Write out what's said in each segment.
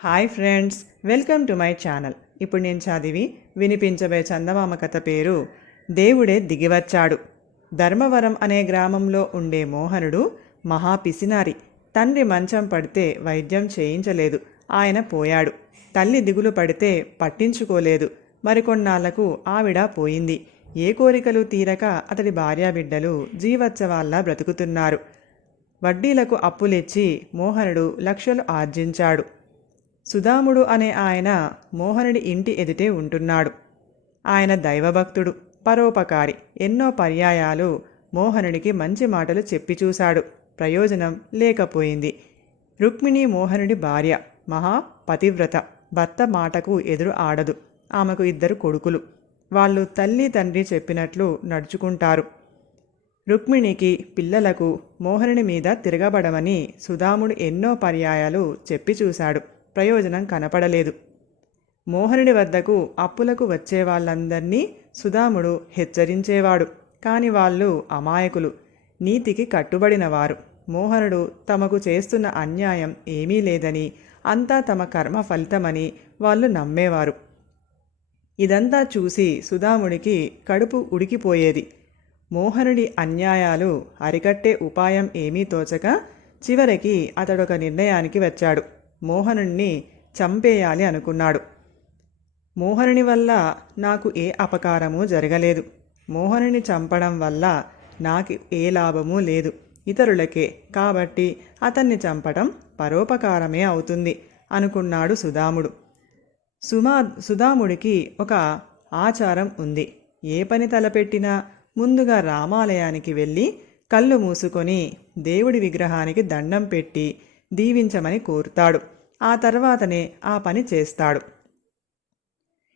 Hi friends welcome to my channel. ఇప్పుడు నేను చదివి వినిపించబోయే చందమామ కథ పేరు దేవుడే దిగివచ్చాడు. ధర్మవరం అనే గ్రామంలో ఉండే మోహనుడు మహా పిసినారి. తండ్రి మంచం పడితే వైద్యం చేయించలేదు. ఆయన పోయాడు. తల్లి దిగులు పడితే పట్టించుకోలేదు. మరికొన్నాళ్ళకు ఆవిడ పోయింది. ఏ కోరికలు తీరక అతడి భార్యాబిడ్డలు జీవత్సవాల్లా బ్రతుకుతున్నారు. వడ్డీలకు అప్పులిచ్చి మోహనుడు లక్షలు ఆర్జించాడు. సుధాముడు అనే ఆయన మోహనుడి ఇంటి ఎదుటే ఉంటున్నాడు. ఆయన దైవభక్తుడు పరోపకారి. ఎన్నో పర్యాయాలు మోహనుడికి మంచి మాటలు చెప్పి చూశాడు. ప్రయోజనం లేకపోయింది. రుక్మిణి మోహనుడి భార్య మహా పతివ్రత. భర్త మాటకు ఎదురు ఆడదు. ఆమెకు ఇద్దరు కొడుకులు. వాళ్ళు తల్లి తండ్రి చెప్పినట్లు నడుచుకుంటారు. రుక్మిణికి పిల్లలకు మోహనుని మీద తిరగబడమని సుధాముడు ఎన్నో పర్యాయాలు చెప్పి చూశాడు. ప్రయోజనం కనపడలేదు. మోహనుడి వద్దకు అప్పులకు వచ్చే వాళ్ళందర్నీ సుధాముడు హెచ్చరించేవాడు. కాని వాళ్ళు అమాయకులు. నీతికి కట్టుబడినవారు. మోహనుడు తమకు చేస్తున్న అన్యాయం ఏమీ లేదని అంతా తమ కర్మ ఫలితమని వాళ్ళు నమ్మేవారు. ఇదంతా చూసి సుధాముడికి కడుపు ఉడికిపోయేది. మోహనుడి అన్యాయాలు అరికట్టే ఉపాయం ఏమీ తోచక చివరికి అతడొక నిర్ణయానికి వచ్చాడు. మోహనుణ్ణి చంపేయాలి అనుకున్నాడు. మోహనుని వల్ల నాకు ఏ అపకారము జరగలేదు. మోహనుని చంపడం వల్ల నాకు ఏ లాభము లేదు. ఇతరులకే కాబట్టి అతన్ని చంపటం పరోపకారమే అవుతుంది అనుకున్నాడు సుధాముడు. సుమా సుధాముడికి ఒక ఆచారం ఉంది. ఏ పని తలపెట్టినా ముందుగా రామాలయానికి వెళ్ళి కళ్ళు మూసుకొని దేవుడి విగ్రహానికి దండం పెట్టి దీవించమని కోరుతాడు. ఆ తర్వాతనే ఆ పని చేస్తాడు.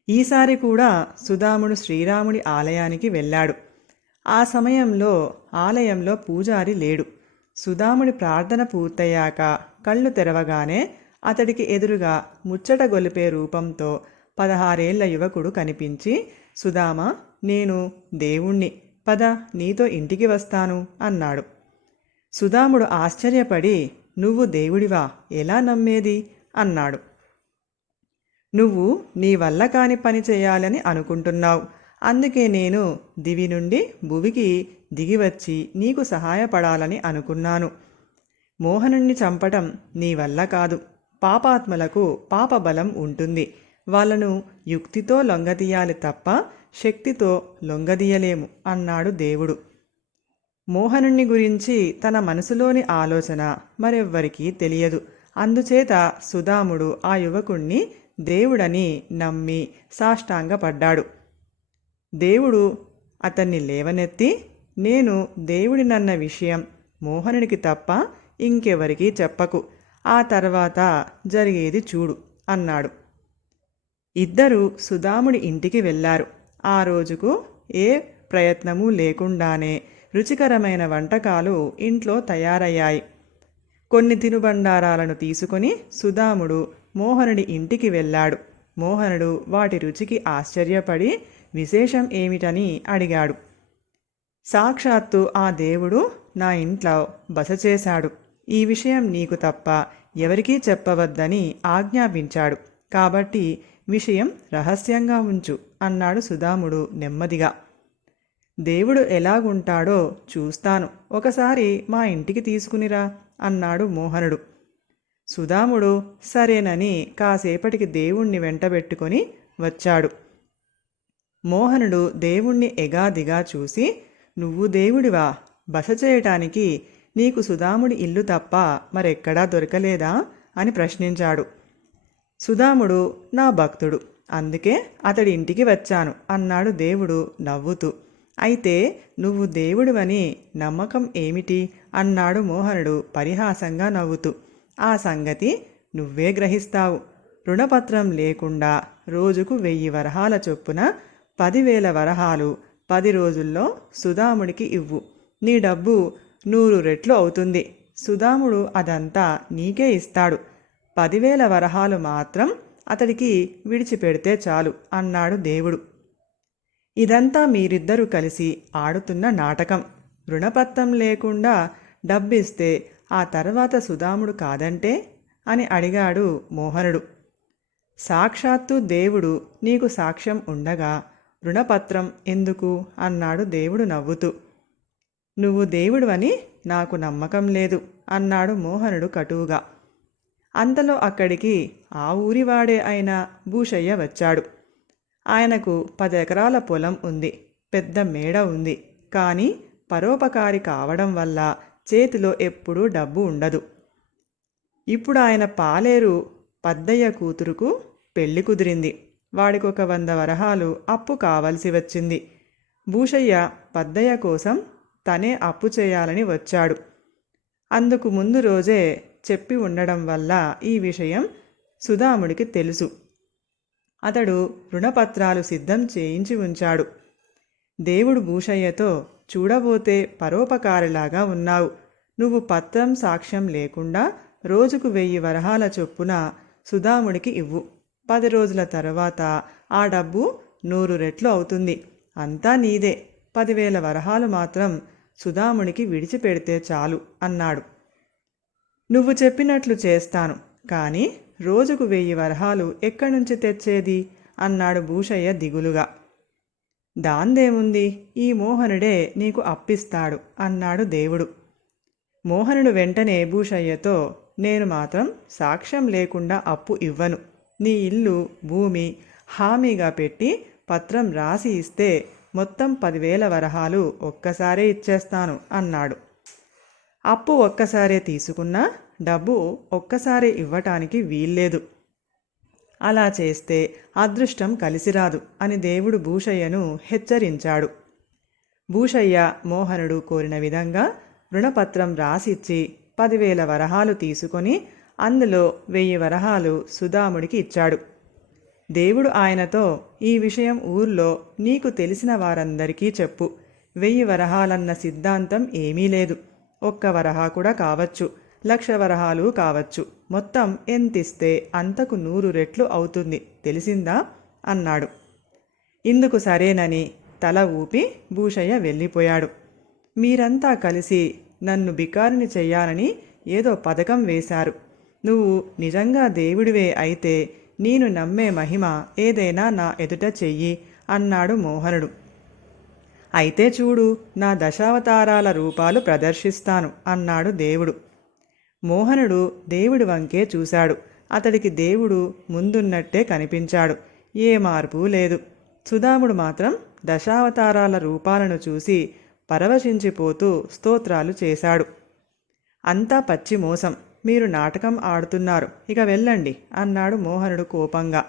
ఈసారి కూడా సుధాముడు శ్రీరాముడి ఆలయానికి వెళ్ళాడు. ఆ సమయంలో ఆలయంలో పూజారి లేడు. సుధాముడి ప్రార్థన పూర్తయ్యాక కళ్ళు తెరవగానే అతడికి ఎదురుగా ముచ్చట గొలిపే రూపంతో పదహారేళ్ళ యువకుడు కనిపించి సుధామ నేను దేవుణ్ణి. పద నీతో ఇంటికి వస్తాను అన్నాడు. సుధాముడు ఆశ్చర్యపడి నువ్వు దేవుడివా? ఎలా నమ్మేది? అన్నాడు. నువ్వు నీ వల్ల కాని పని చేయాలని అనుకుంటున్నావు. అందుకే నేను దివి నుండి భువికి దిగివచ్చి నీకు సహాయపడాలని అనుకున్నాను. మోహనుణ్ణి చంపటం నీ వల్ల కాదు. పాపాత్మలకు పాపబలం ఉంటుంది. వాళ్ళను యుక్తితో లొంగదీయాలి తప్ప శక్తితో లొంగదీయలేము అన్నాడు దేవుడు. మోహనుణ్ణి గురించి తన మనసులోని ఆలోచన మరెవ్వరికీ తెలియదు. అందుచేత సుధాముడు ఆ యువకుణ్ణి దేవుడని నమ్మి సాష్టాంగపడ్డాడు. దేవుడు అతన్ని లేవనెత్తి నేను దేవుడినన్న విషయం మోహనుడికి తప్ప ఇంకెవరికీ చెప్పకు. ఆ తర్వాత జరిగేది చూడు అన్నాడు. ఇద్దరు సుధాముడి ఇంటికి వెళ్ళారు. ఆ రోజుకు ఏ ప్రయత్నము లేకుండానే రుచికరమైన వంటకాలు ఇంట్లో తయారయ్యాయి. కొన్ని తినుబండారాలను తీసుకొని సుధాముడు మోహనుడి ఇంటికి వెళ్ళాడు. మోహనుడు వాటి రుచికి ఆశ్చర్యపడి విశేషం ఏమిటని అడిగాడు. సాక్షాత్తు ఆ దేవుడు నా ఇంట్లో బస చేశాడు. ఈ విషయం నీకు తప్ప ఎవరికీ చెప్పవద్దని ఆజ్ఞాపించాడు. కాబట్టి విషయం రహస్యంగా ఉంచు అన్నాడు సుధాముడు నెమ్మదిగా. దేవుడు ఎలాగుంటాడో చూస్తాను. ఒకసారి మా ఇంటికి తీసుకునిరా అన్నాడు మోహనుడు. సుధాముడు సరేనని కాసేపటికి దేవుణ్ణి వెంటబెట్టుకొని వచ్చాడు. మోహనుడు దేవుణ్ణి ఎగాదిగా చూసి నువ్వు దేవుడివా? బస చేయటానికి నీకు సుధాముడి ఇల్లు తప్ప మరెక్కడా దొరకలేదా? అని ప్రశ్నించాడు. సుధాముడు నా భక్తుడు అందుకే అతడి ఇంటికి వచ్చాను అన్నాడు దేవుడు నవ్వుతూ. అయితే నువ్వు దేవుడివని నమ్మకం ఏమిటి? అన్నాడు మోహనుడు పరిహాసంగా నవ్వుతూ. ఆ సంగతి నువ్వే గ్రహిస్తావు. రుణపత్రం లేకుండా రోజుకు వెయ్యి వరహాల చొప్పున పదివేల వరహాలు పది రోజుల్లో సుధాముడికి ఇవ్వు. నీ డబ్బు నూరు రెట్లు అవుతుంది. సుధాముడు అదంతా నీకే ఇస్తాడు. పదివేల వరహాలు మాత్రం అతడికి విడిచిపెడితే చాలు అన్నాడు దేవుడు. ఇదంతా మీరిద్దరూ కలిసి ఆడుతున్న నాటకం. రుణపత్రం లేకుండా డబ్బిస్తే ఆ తర్వాత సుధాముడు కాదంటే? అని అడిగాడు మోహనుడు. సాక్షాత్తు దేవుడు నీకు సాక్ష్యం ఉండగా రుణపత్రం ఎందుకు? అన్నాడు దేవుడు నవ్వుతూ. నువ్వు దేవుడువని నాకు నమ్మకం లేదు అన్నాడు మోహనుడు కటువుగా. అంతలో అక్కడికి ఆ ఊరివాడే అయిన భూషయ్య వచ్చాడు. ఆయనకు పది ఎకరాల పొలం ఉంది పెద్ద మేడ ఉంది. కానీ పరోపకారి కావడం వల్ల చేతిలో ఎప్పుడూ డబ్బు ఉండదు. ఇప్పుడు ఆయన పాలేరు పద్దయ్య కూతురుకు పెళ్ళి కుదిరింది. వాడికొక వంద వరహాలు అప్పు కావలసి వచ్చింది. భూషయ్య పద్దయ్య కోసం తనే అప్పు చేయాలని వచ్చాడు. అందుకు ముందు రోజే చెప్పి ఉండడం వల్ల ఈ విషయం సుధాముడికి తెలుసు. అతడు రుణపత్రాలు సిద్ధం చేయించి ఉంచాడు. దేవుడు భూషయ్యతో చూడబోతే పరోపకారిలాగా ఉన్నావు. నువ్వు పత్రం సాక్ష్యం లేకుండా రోజుకు వెయ్యి వరహాల చొప్పున సుధాముడికి ఇవ్వు. పది రోజుల తర్వాత ఆ డబ్బు నూరు రెట్లు అవుతుంది. అంతా నీదే. పదివేల వరహాలు మాత్రం సుధాముడికి విడిచిపెడితే చాలు అన్నాడు. నువ్వు చెప్పినట్లు చేస్తాను. కానీ రోజుకు వెయ్యి వరహాలు ఎక్కడి నుంచి తెచ్చేది? అన్నాడు భూషయ్య దిగులుగా. దాందేముంది? ఈ మోహనుడే నీకు అప్పిస్తాడు అన్నాడు దేవుడు. మోహనుడు వెంటనే భూషయ్యతో నేను మాత్రం సాక్ష్యం లేకుండా అప్పు ఇవ్వను. నీ ఇల్లు భూమి హామీగా పెట్టి పత్రం రాసి ఇస్తే మొత్తం పదివేల వరహాలు ఒక్కసారే ఇచ్చేస్తాను అన్నాడు. అప్పు ఒక్కసారే తీసుకున్నా డబ్బు ఒక్కసారే ఇవ్వటానికి వీల్లేదు. అలా చేస్తే అదృష్టం కలిసిరాదు అని దేవుడు భూషయ్యను హెచ్చరించాడు. భూషయ్య మోహనుడు కోరిన విధంగా రుణపత్రం రాసిచ్చి పదివేల వరహాలు తీసుకొని అందులో వెయ్యి వరహాలు సుధాముడికి ఇచ్చాడు. దేవుడు ఆయనతో ఈ విషయం ఊర్లో నీకు తెలిసిన వారందరికీ చెప్పు. వెయ్యి వరహాలన్న సిద్ధాంతం ఏమీ లేదు. ఒక్క వరహా కూడా కావచ్చు. లక్ష వరహాలు కావచ్చు. మొత్తం ఎంతిస్తే అంతకు నూరు రెట్లు అవుతుంది. తెలిసిందా? అన్నాడు. ఇందుకు సరేనని తల ఊపి భూషయ్య వెళ్ళిపోయాడు. మీరంతా కలిసి నన్ను బికారిని చెయ్యాలని ఏదో పథకం వేశారు. నువ్వు నిజంగా దేవుడివే అయితే నేను నమ్మే మహిమ ఏదైనా నా ఎదుట చెయ్యి అన్నాడు మోహనుడు. అయితే చూడు నా దశావతారాల రూపాలు ప్రదర్శిస్తాను అన్నాడు దేవుడు. మోహనుడు దేవుడి వంకే చూశాడు. అతడికి దేవుడు ముందున్నట్టే కనిపించాడు. ఏ మార్పు లేదు. సుధాముడు మాత్రం దశావతారాల రూపాలను చూసి పరవశించిపోతూ స్తోత్రాలు చేశాడు. అంతా పచ్చి మోసం. మీరు నాటకం ఆడుతున్నారు. ఇక వెళ్ళండి అన్నాడు మోహనుడు కోపంగా.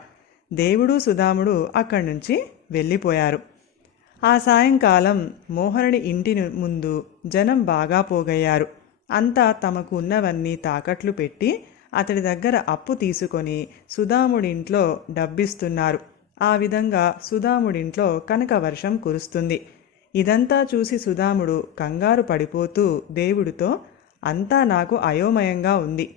దేవుడు సుధాముడు అక్కడి నుంచి వెళ్ళిపోయారు. ఆ సాయంకాలం మోహనుడి ఇంటిని ముందు జనం బాగా పోగయ్యారు. అంతా తమకు ఉన్నవన్నీ తాకట్లు పెట్టి అతడి దగ్గర అప్పు తీసుకొని సుధాముడింట్లో డబ్బిస్తున్నారు. ఆ విధంగా సుధాముడింట్లో కనక వర్షం కురుస్తుంది. ఇదంతా చూసి సుధాముడు కంగారు పడిపోతూ దేవుడితో అంతా నాకు అయోమయంగా ఉంది.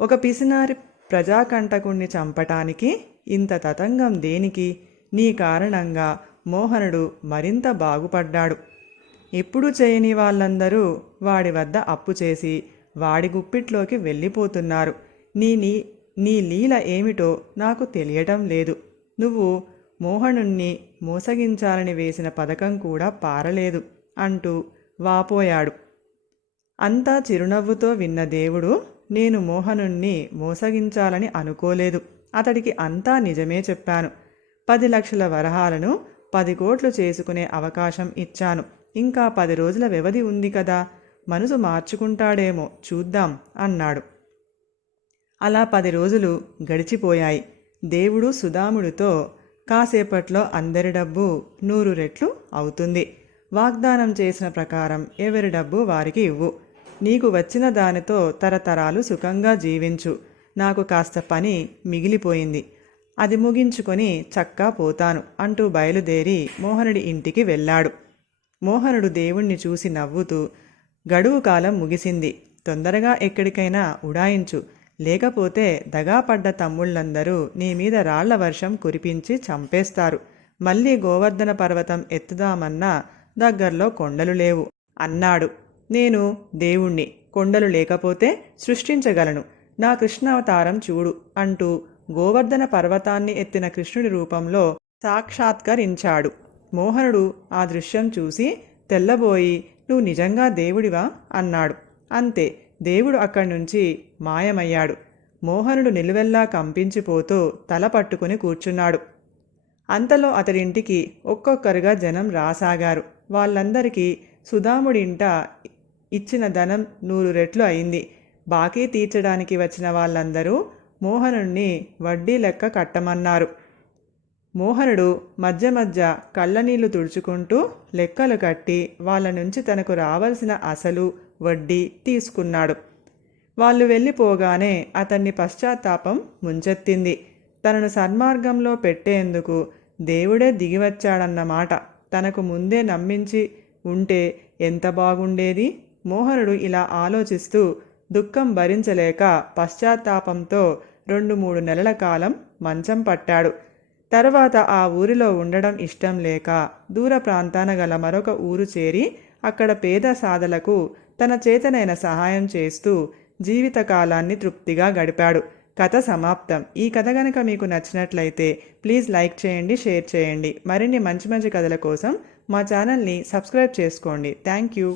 ఒక పిసినారి ప్రజాకంటకుణ్ణి చంపటానికి ఇంత తతంగం దేనికి? నీ కారణంగా మోహనుడు మరింత బాగుపడ్డాడు. ఎప్పుడు చేయని వాళ్ళందరూ వాడి వద్ద అప్పు చేసి వాడి గుప్పిట్లోకి వెళ్ళిపోతున్నారు. నీ నీ నీ లీల ఏమిటో నాకు తెలియటం లేదు. నువ్వు మోహనుణ్ణి మోసగించాలని వేసిన పథకం కూడా పారలేదు అంటూ వాపోయాడు. అంతా చిరునవ్వుతో విన్న దేవుడు నేను మోహనుణ్ణి మోసగించాలని అనుకోలేదు. అతడికి అంతా నిజమే చెప్పాను. పది లక్షల వరహాలను పది కోట్లు చేసుకునే అవకాశం ఇచ్చాను. ఇంకా పది రోజుల వ్యవధి ఉంది కదా మనసు మార్చుకుంటాడేమో చూద్దాం అన్నాడు. అలా పది రోజులు గడిచిపోయాయి. దేవుడు సుధాముడితో కాసేపట్లో అందరి డబ్బు నూరు రెట్లు అవుతుంది. వాగ్దానం చేసిన ప్రకారం ఎవరి డబ్బు వారికి ఇవ్వు. నీకు వచ్చిన దానితో తరతరాలు సుఖంగా జీవించు. నాకు కాస్త పని మిగిలిపోయింది. అది ముగించుకొని చక్కా పోతాను అంటూ బయలుదేరి మోహనుడి ఇంటికి వెళ్ళాడు. మోహనుడు దేవుణ్ణి చూసి నవ్వుతూ గడువు కాలం ముగిసింది. తొందరగా ఎక్కడికైనా ఉడాయించు. లేకపోతే దగాపడ్డ తమ్ముళ్ళందరూ నీ మీద రాళ్ళ వర్షం కురిపించి చంపేస్తారు. మళ్ళీ గోవర్ధన పర్వతం ఎత్తుదామన్నా దగ్గర్లో కొండలు లేవు. అన్నాడు. నేను దేవుణ్ణి. కొండలు లేకపోతే సృష్టించగలను. నా కృష్ణావతారం చూడు అంటూ గోవర్ధన పర్వతాన్ని ఎత్తిన కృష్ణుడి రూపంలో సాక్షాత్కరించాడు. మోహనుడు ఆ దృశ్యం చూసి తెల్లబోయి నువ్వు నిజంగా దేవుడివా? అన్నాడు. అంతే దేవుడు అక్కడి నుంచి మాయమయ్యాడు. మోహనుడు నిలువెల్లా కంపించిపోతూ తల పట్టుకుని కూర్చున్నాడు. అంతలో అతడింటికి ఒక్కొక్కరుగా జనం రాసాగారు. వాళ్ళందరికీ సుధాముడింట ఇచ్చిన ధనం నూరు రెట్లు అయింది. బాకీ తీర్చడానికి వచ్చిన వాళ్ళందరూ మోహనుణ్ణి వడ్డీ లెక్క కట్టమన్నారు. మోహనుడు మధ్య మధ్య కళ్ళనీళ్ళు తుడుచుకుంటూ లెక్కలు కట్టి వాళ్ళ నుంచి తనకు రావలసిన అసలు వడ్డీ తీసుకున్నాడు. వాళ్ళు వెళ్ళిపోగానే అతన్ని పశ్చాత్తాపం ముంచెత్తింది. తనను సన్మార్గంలో పెట్టేందుకు దేవుడే దిగివచ్చాడన్నమాట. తనకు ముందే నమ్మించి ఉంటే ఎంత బాగుండేది? మోహనుడు ఇలా ఆలోచిస్తూ దుఃఖం భరించలేక పశ్చాత్తాపంతో రెండు మూడు నెలల కాలం మంచం పట్టాడు. తర్వాత ఆ ఊరిలో ఉండడం ఇష్టం లేక దూర ప్రాంతాన గల మరొక ఊరు చేరి అక్కడ పేద సాధలకు తన చేతనైన సహాయం చేస్తూ జీవితకాలాన్ని తృప్తిగా గడిపాడు. కథ సమాప్తం. ఈ కథ కనుక మీకు నచ్చినట్లయితే ప్లీజ్ లైక్ చేయండి షేర్ చేయండి. మరిన్ని మంచి మంచి కథల కోసం మా ఛానల్ని సబ్స్క్రైబ్ చేసుకోండి. Thank you.